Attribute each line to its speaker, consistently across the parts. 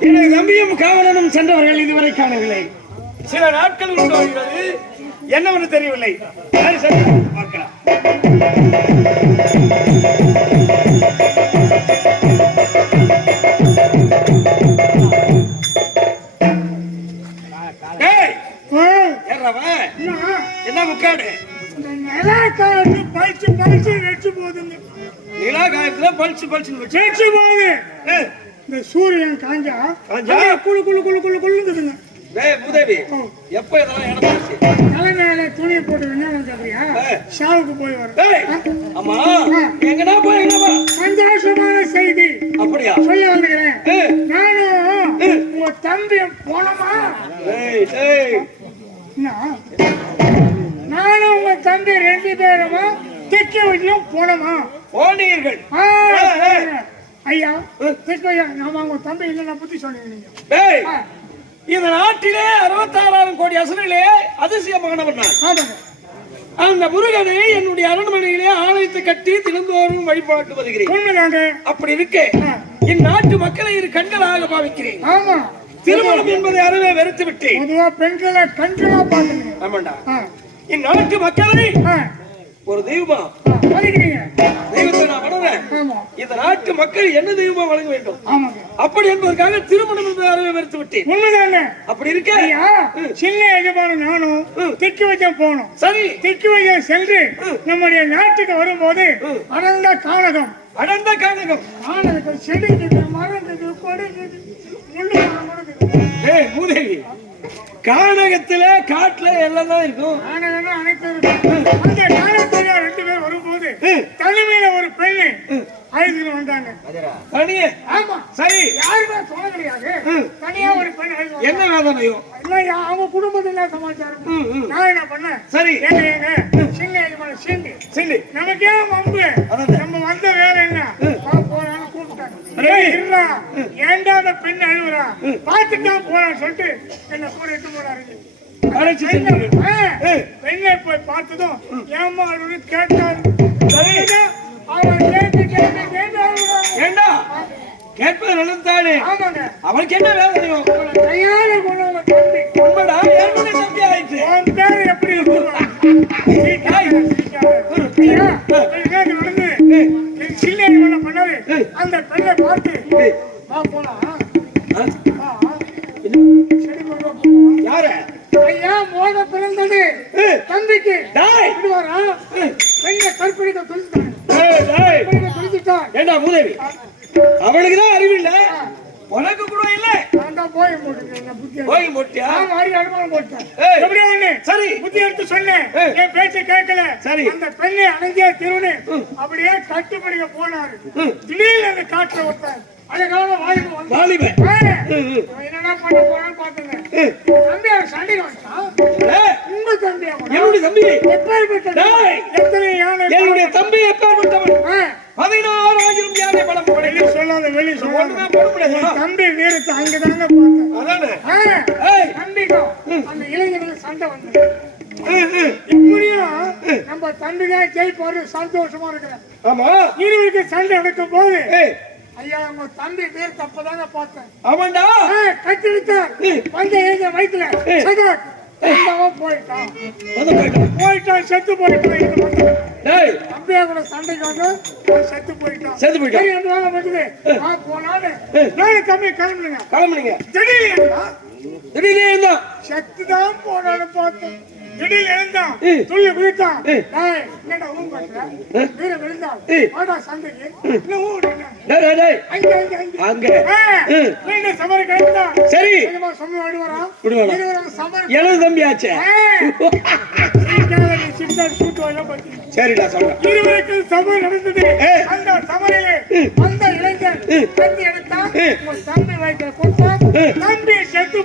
Speaker 1: எனது தம்பியும் காவலனும் சென்றவர்கள் இதுவரை காணவில்லை. சில நாட்கள் உண்டு வருகிறது என்னவென்று தெரியவில்லை. பார்க்கலாம். என்ன? முக்காடு?
Speaker 2: பழிச்சு பழிச்சு வெச்சு போகுதுங்க
Speaker 1: நிலா காயத்துல பல்ச்சு பல்ச்சு
Speaker 2: வெச்சு போகுது. இந்த சூரியன் காஞ்சா
Speaker 1: காஞ்சா?
Speaker 2: குளு குளு குளு குளுங்குதுங்க
Speaker 1: டேய் மூதேவி எப்ப இதெல்லாம் இடமாச்சு
Speaker 2: தலை மேல துணியை போட்டு என்ன. ஷாவுக்கு போய்
Speaker 1: ஆமா எங்கடா போய்
Speaker 2: சந்தோஷமான செய்தி.
Speaker 1: அப்படியா?
Speaker 2: சொல்ல வந்துக்கிறேன். நானும் உங்க தம்பி போனோமா? நானும் உங்க தம்பி ரெண்டு பேருமா தெற்கு வழியும் போனோமா?
Speaker 1: போனீர்கள்.
Speaker 2: ஐயா ஐயா நாம உங்க தம்பி இல்லைன்னா புத்தி சொன்னீங்க நீங்க.
Speaker 1: இந்த நாட்டிலே அறுபத்தாறாயிரம் கோடி அசுரர்களே அதிசயமானவர் நான்.
Speaker 2: ஆமாங்க.
Speaker 1: அந்த முருகனை என்னுடைய அரண்மனையிலே ஆலயத்தை கட்டி தினந்தோறும் வழிபாட்டு வருகிறேன். அப்படி இருக்கே. இந்நாட்டு மக்களை இரு கண்களாக பாவிக்கிறேன்.
Speaker 2: ஆமா.
Speaker 1: திருமணம் என்பதை அறவே வெறுத்து விட்டேன்.
Speaker 2: பெண்களை கண்களா பாத்துங்க
Speaker 1: ஆமாண்டா. இந்நாட்டு மக்களை ஒரு தெய்வமா? நாட்டு மக்கள் என்ன தெய்வமா வழங்க வேண்டும்? அப்படி என்பதற்காக திருமணம் என்பதை வெறுத்து விட்டேன்.
Speaker 2: உண்மைதாங்க.
Speaker 1: அப்படி இருக்க.
Speaker 2: சின்ன எஜமான நானும் தெற்கு வைக்கம் போனோம்.
Speaker 1: சரி.
Speaker 2: தெற்கு வைக்கம் சென்று நம்முடைய நாட்டுக்கு வரும்போது அடர்ந்த கானகம்.
Speaker 1: அடர்ந்த கானகம்.
Speaker 2: கானகத்தில் செடி மரம் முள்ளு
Speaker 1: ஏய் மூதேவி கானகத்துல காட்டுல எல்லாம் தான் இருக்கும்.
Speaker 2: அனைத்து இருக்கு. அந்த கானகத்துல ரெண்டு பேர் வரும்போது தனிமையில ஒரு பெண்ணு அழைத்துட்டு வந்தாங்க
Speaker 1: தனியே.
Speaker 2: ஆமா.
Speaker 1: சரி.
Speaker 2: யாருமே சொல்ல கிடையாது தனியா ஒரு பெண்
Speaker 1: என்ன வேதனையோ?
Speaker 2: இல்லையா அவங்க குடும்பத்துல சமாச்சாரம். நான் என்ன பண்ணேன்?
Speaker 1: சரி.
Speaker 2: ஏங்க ஏங்க சின்ன எஜமான சீண்டு
Speaker 1: சரி
Speaker 2: நமக்கே வம்பு. நம்ம வந்த வேலை என்ன? வா, போலான்னு கூப்பிட்டாங்க. ஏய், இருடா. ஏன்டா அந்த பெண் அழுவுறா? பார்த்துட்டா போறான்னு சொல்லிட்டு என்ன கூட இட்டு போனாரு. பெண்ணை- போய் பார்த்ததும் ஏமா கேட்டாரு.
Speaker 1: சரி.
Speaker 2: அவன் கேட்டு கேட்டு கேட்டு.
Speaker 1: ஏண்டா? கேட்பது நல்லதுதானே.
Speaker 2: ஆமாங்க.
Speaker 1: அவளுக்கு என்ன
Speaker 2: வந்த தம்பி
Speaker 1: உண்மைடா என்னுடைய தம்பி ஆயிடுச்சு.
Speaker 2: எப்படி. அந்த பெண்ணை பார்த்து.
Speaker 1: யார?
Speaker 2: ஐயா, மோத பிறந்தது. தம்பிக்கு. பெண்ணை கற்பழிக்க துணிச்சிட்டாங்க.
Speaker 1: ஏண்டா மூதேவி? அவளுக்கு தான் அறிவு இல்ல. உனக்கு கூட இல்ல.
Speaker 2: போய் ஒண்ணு.
Speaker 1: சரி.
Speaker 2: புத்தி எடுத்து சொன்னேன்.
Speaker 1: ஏய்.
Speaker 2: என் பேச்ச கேட்கல.
Speaker 1: சரி.
Speaker 2: அந்த பெண்ணை அணைஞ்சே திருடு அப்படியே கட்டுப்படிக்க போனாரு. திடீர்னு அந்த காட்டுல ஒருத்தன் அழகான
Speaker 1: வாலிபன்
Speaker 2: என்னடா பண்ண போறான்னு பாத்துங்க தம்பி அவன் சண்டைக்கு வந்துட்டான். உங்க தம்பியா
Speaker 1: என்னுடைய தம்பி.
Speaker 2: எப்பேற்பட்ட சண்டை. இப்படியும் நம்ம தம்பிதான் ஜெயிப்பாரு சந்தோஷமா இருக்கிறேன்
Speaker 1: ஆமா.
Speaker 2: இருவருக்கு சண்டை நடக்கும் போது ஐயா உங்க தம்பி பேர் தப்பதாங்க பார்த்தேன்.
Speaker 1: அவன்டா?
Speaker 2: கட்டி விட்டார் வந்த ஏங்க வயிற்றுல போயிட்டான்
Speaker 1: போயிட்டான்
Speaker 2: செத்து போயிட்டான் மட்டும். தம்பியா கூட சண்டைக்கு வந்து செத்து போயிட்டான்
Speaker 1: செத்து போயிட்டான்.
Speaker 2: அந்த வேலை மட்டுது ஆ போனான்னு நானே தம்பி கிளம்புங்க.
Speaker 1: கிளம்புனீங்க.
Speaker 2: திடீர்னு
Speaker 1: திடீர்னு
Speaker 2: செத்து தான் போனான்னு பார்த்தேன். திடீர்னு எழுந்தான்.
Speaker 1: ஏய்.
Speaker 2: டேய், என்னடா ஊன் கட்டுற வீர விழுந்தான். வாடா சண்டைக்கு இன்னும் ஊன் அங்க. மீண்டும் சமர கழித்தான்
Speaker 1: சரி.
Speaker 2: கொஞ்சமா சும்மா விடுவாரா?
Speaker 1: விடுவாரா?
Speaker 2: இருவரும் சமர
Speaker 1: தம்பி
Speaker 2: வரல பத்தி
Speaker 1: சரிடா சொல்றேன்
Speaker 2: இருவருக்கு சமர் நடந்தது. அந்த சமரிலே அந்த இளைஞன் கத்தி எடுத்தான். தம்பி வயிற்றுல கொடுத்தான். தம்பி செத்து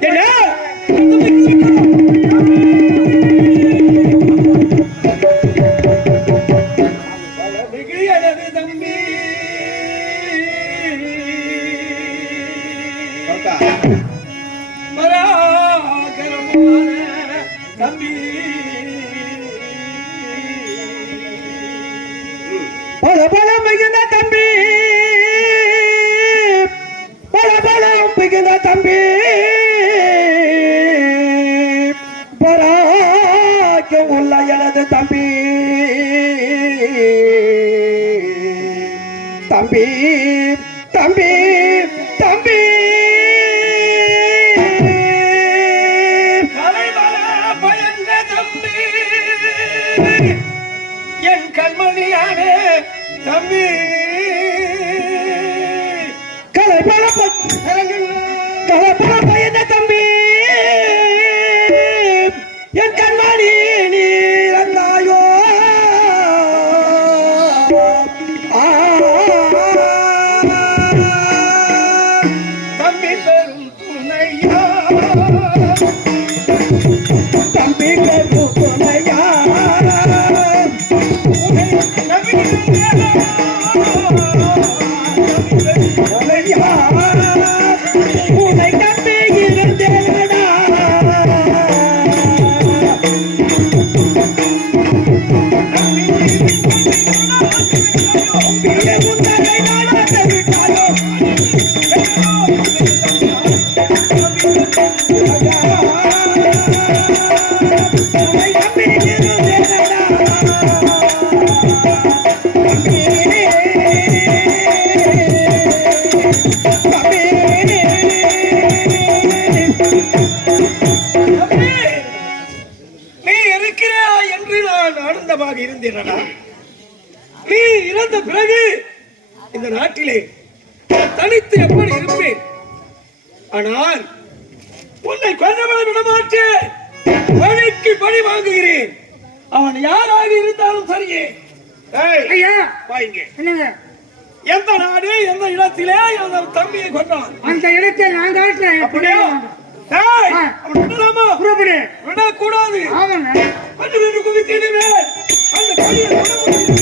Speaker 1: தம்பி. பல பல மிகுந்த தம்பி. பல பலம் தப்புகிற தம்பி. பராக்க உள்ள எனது தம்பி. தம்பி தம்பி. தம்பி.
Speaker 3: கலப்பட
Speaker 1: கலைபல பயந்த தம்பி? என் கண் நீ
Speaker 3: இறந்த பிறகு இந்த நாட்டிலே தனித்து எப்படி இருப்பேன்? ஆனால் உன்னை கொல்லப்பட விடமாட்டேன் பழிக்கு பழி வாங்குகிறேன். அவன் யாராக இருந்தாலும் சரியே. எந்த நாடு எந்த இடத்திலே எந்த தம்பியை கொண்டான்
Speaker 2: அந்த இடத்தை நான் காட்டுறேன்
Speaker 3: அப்படியா. அவன் விடலாமா? விடக்கூடாது.
Speaker 2: ஆமாங்க.
Speaker 3: கொஞ்சம் குவித்தேன் அந்த பழியை